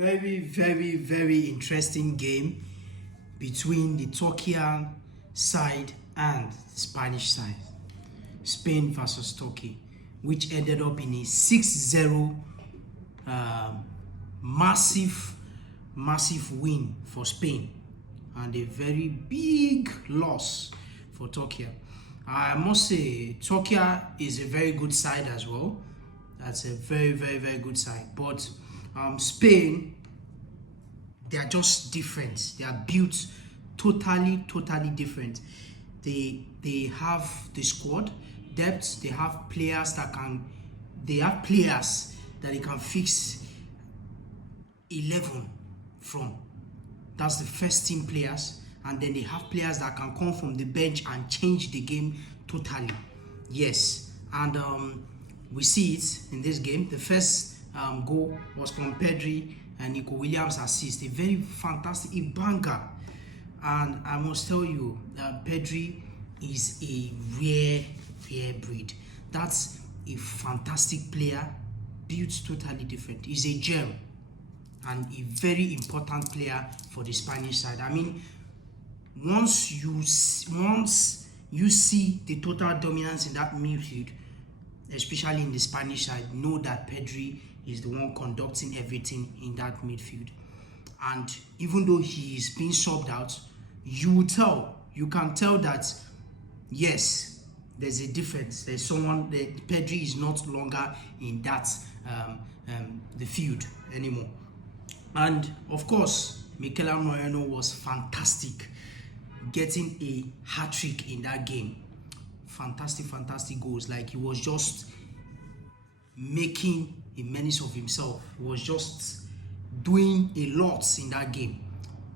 Very interesting game between the Turkian side and the Spanish side. Spain versus Turkey, which ended up in a 6-0 massive win for Spain and a very big loss for Turkey. I must say Turkey is a very good side as well. That's a very good side. But Spain, they are just different. They are built totally different. They have the squad depth. They have players that they can fix 11 from. That's the first team players, and then they have players that can come from the bench and change the game totally. Yes, and we see it in this game. The first goal was from Pedri and Nico Williams' assist. A very fantastic banger. And I must tell you that Pedri is a rare breed. That's a fantastic player, built totally different. He's a gem and a very important player for the Spanish side. I mean, once you see the total dominance in that midfield, especially in the Spanish side, know that Pedri is the one conducting everything in that midfield. And even though he is being subbed out, you can tell that yes, there's a difference. There's someone that Pedri is not longer in that the field anymore. And of course, Mikel Moreno was fantastic, getting a hat-trick in that game. Fantastic goals. Like, he was just making a menace of himself. He was just doing a lot in that game,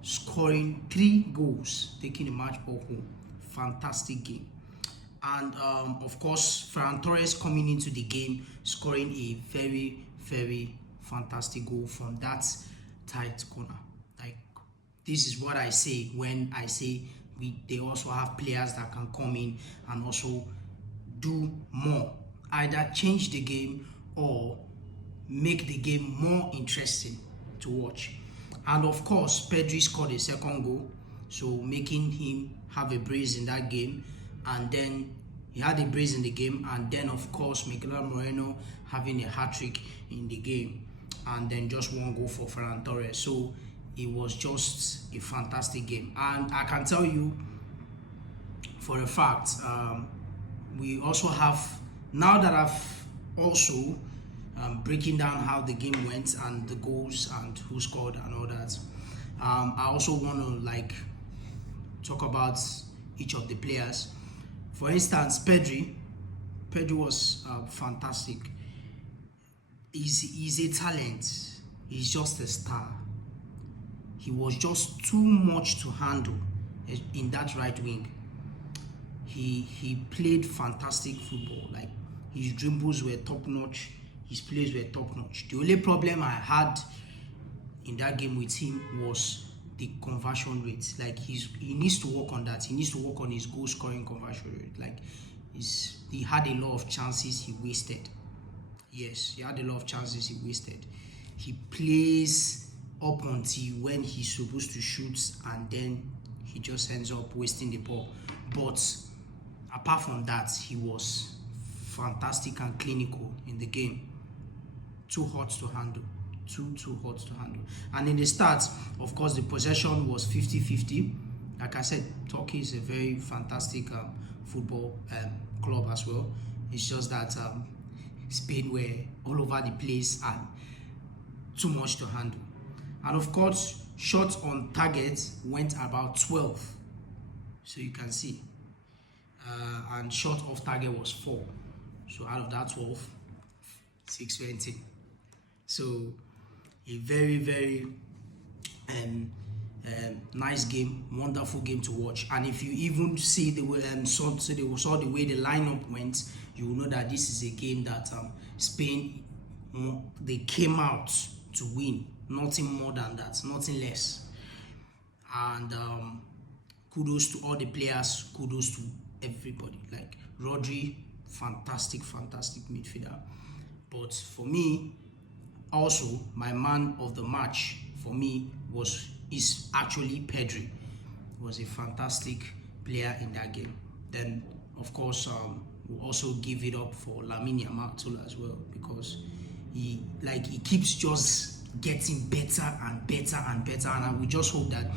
scoring 3 goals, taking the match ball home. Fantastic game. And of course, Ferran Torres coming into the game, scoring a very fantastic goal from that tight corner. Like, this is what I say when I say they also have players that can come in and also do more, either change the game or make the game more interesting to watch. And of course, Pedri scored a second goal, so making him have a brace in that game. And then he had a brace in the game, and then of course Mikel Moreno having a hat-trick in the game, and then just 1 goal for Ferran Torres. So it was just a fantastic game. And I can tell you for a fact, we also have, now that I've also breaking down how the game went and the goals and who scored and all that, I also want to talk about each of the players. For instance, Pedri was fantastic. He's a talent. He's just a star. He was just too much to handle in that right wing. He played fantastic football. Like, his dribbles were top notch. His plays were top notch. The only problem I had in that game with him was the conversion rate. Like, he needs to work on that. He needs to work on his goal scoring conversion rate. Like, he had a lot of chances he wasted. Yes, he had a lot of chances he wasted. He plays up until when he's supposed to shoot, and then he just ends up wasting the ball. But apart from that, he was fantastic and clinical in the game. Too hot to handle. Too hot to handle. And in the start, of course, the possession was 50-50. Like I said, Turkey is a very fantastic football club as well. It's just that Spain were all over the place and too much to handle. And of course, shots on target went about 12. So you can see. And shot off target was 4. So out of that 12, 6 went in. So a very nice game, wonderful game to watch. And if you even see the way saw the way the lineup went, you will know that this is a game that Spain, they came out to win. Nothing more than that, nothing less. And kudos to all the players, kudos to everybody. Like Rodri, fantastic midfielder. But for me, also, my man of the match for me is actually Pedri. He was a fantastic player in that game. Then, of course, we'll also give it up for Lamine Yamal as well, because he keeps just getting better and better and better, and we just hope that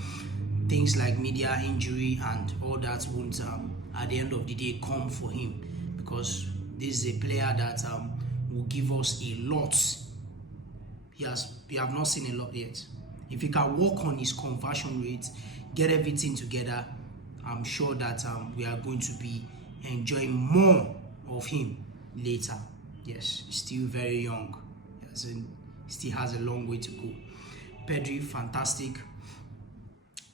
things like media injury and all that won't at the end of the day come for him, because this is a player that will give us a lot. We have not seen a lot yet. If he can work on his conversion rate, get everything together, I'm sure that we are going to be enjoying more of him later. Yes, he's still very young. He still has a long way to go. Pedri, fantastic.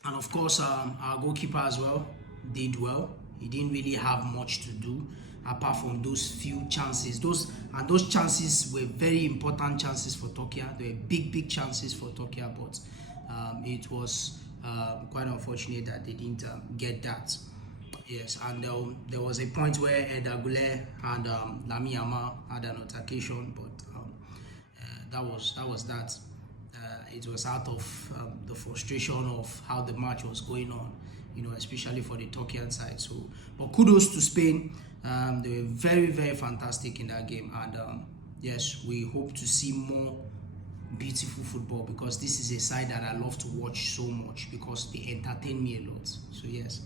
And of course, our goalkeeper as well did well. He didn't really have much to do apart from those few chances. Those chances were very important chances for Turkey. They were big chances for Turkey, but it was quite unfortunate that they didn't get that. Yes, and there was a point where Eder Güler and Lamine Yamal had an altercation, but that was that. It was out of the frustration of how the match was going on, especially for the Turkian side. So, but kudos to Spain. They were very fantastic in that game, and yes, we hope to see more beautiful football, because this is a side that I love to watch so much, because they entertain me a lot. So yes.